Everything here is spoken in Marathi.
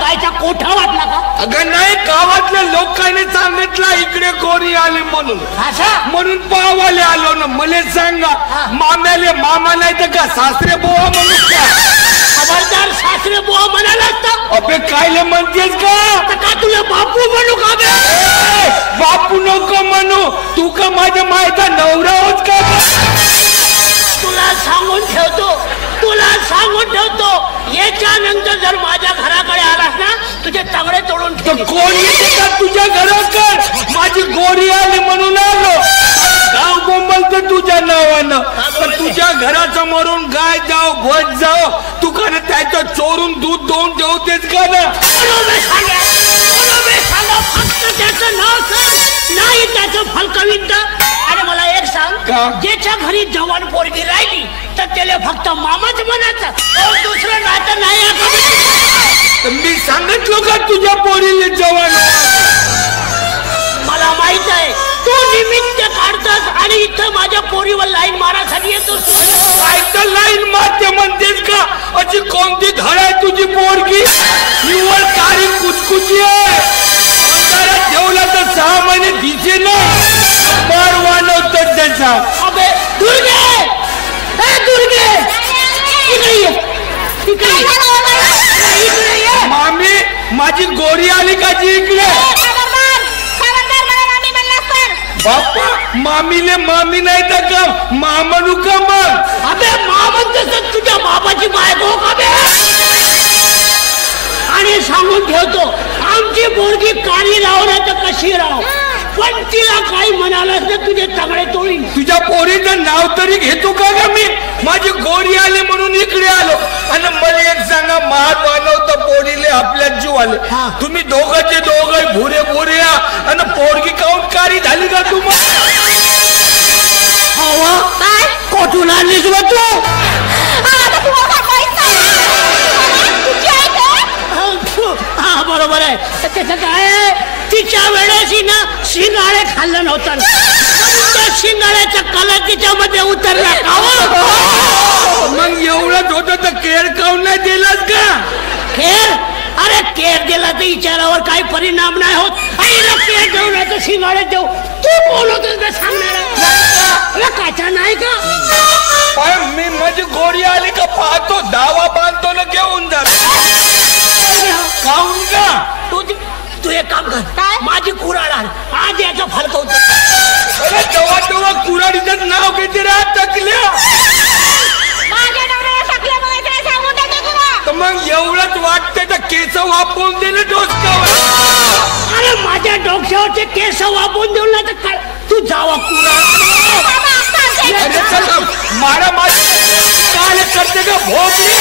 गायचा कोठा वाटला का? अगं नाही, गावातल्या लोकांनी सांगितलं इकडे गोरी आली म्हणून, म्हणून पावाले आलो ना. मला सांगा, माम्याले मामा नाही तर का सासरे बोवा म्हणून का? खबरदार, सासरे बोवा म्हणाला असता. अबे कायले म्हणतेस का तुला बापू म्हणू का? बापू नको म्हणू, तू का माझ्या मायचा नवरा होत का? तुला सांगून ठेवतो, याच्यानंतर जर माझ्या घराकडे आलास ना, तुझे तगडे तोडून कोण येते का तुझ्या घराकडे? माझी गोरी आली म्हणून आलो. गाव बोंबलतं तुझ्या नावानं, पण तुझ्या घरासमोरून गाय जाओ भज जाओ, तू का ना त्याचं चोरून दूध दोन ठेवतेस का ना? फक्त त्याचं नाव सांग, नाही त्याचं फलकवित. अरे मला एक सांग, ज्याच्या घरी जवान पोरगी राहिली तर त्याला फक्त मामाच म्हणायचं, दुसरं नातं नाही. मी सांगितलो का तुझ्या पोरीले जवान? मला माहित आहे तू निमित्त काढतोस आणि इथं माझ्या पोरीवर लाईन मारासाठी येतोस. काय तर लाईन मारते म्हणतेस का? अशी कोणती धड आहे तुझी पोरगी? निवड कारी कुचकुची आहे. अंधारात ठेवला तर 6 महिने दिसे ना, मारवान होतं त्याचा. अबे दुर्गे, इकडे ये. मामी, माझी गोरी आली का जी इकडे? बाप्पा, मामीले मामी नाही तर का मामनू का मग? अबे मामन तसं तुझ्या बाबाची बायको का बे? आणि सांगून ठेवतो, आमची पोरगी काळी राहो ना तर कशी राहो, पण तिला काही म्हणालच ना तुझे तगडे तोडीन. तुझ्या पोरीचं नाव तरी घेतो का ग मी? माझी गोरी आली म्हणून इकडे आलो. आणि मला एक सांगा, मार वानवतं पोरीले आपल्या जीव आले. तुम्ही दोघंचे दोघं भुरे भुरे आणि पोरगी काऊन कारी झाली का तुम्हाला? काय कोठून आणलीस व तू? हा बरोबर आहे. त्याचं काय, तिच्या वेळेस ना शिंगाळे खाल्लं नव्हतं, त्या शिंगाळ्याचा कलर तिच्यामध्ये उतरला. मग एवढंच होतं तर केर काऊन नाही दिलास का? केर? अरे केर दिला तर विचारावर काही परिणाम नाही होत. आईला केर देऊ नाही तर शिंगाळे देऊ. तू बोलतोस ना सांगणार काचा नाही का? पण मी माझी गोरी आली का पाहतो, दावा बांधतो ना घेऊन जा. खाऊन का? तू एक काम कर, माझी कुऱ्हाड आण, आज याचं फलकवतो. अरे तेव्हा तेव्हा कुऱ्हाडीचं नाव घेते रा टकल्या. मग एवढंच वाटते तर केस वापरून दिले डोसक्यावर. अरे माझ्या डोक्यावरचे केस वापरून देऊ ना तर काय? तू जावा कुऱ्हाड. मारा काय करते का भोपली?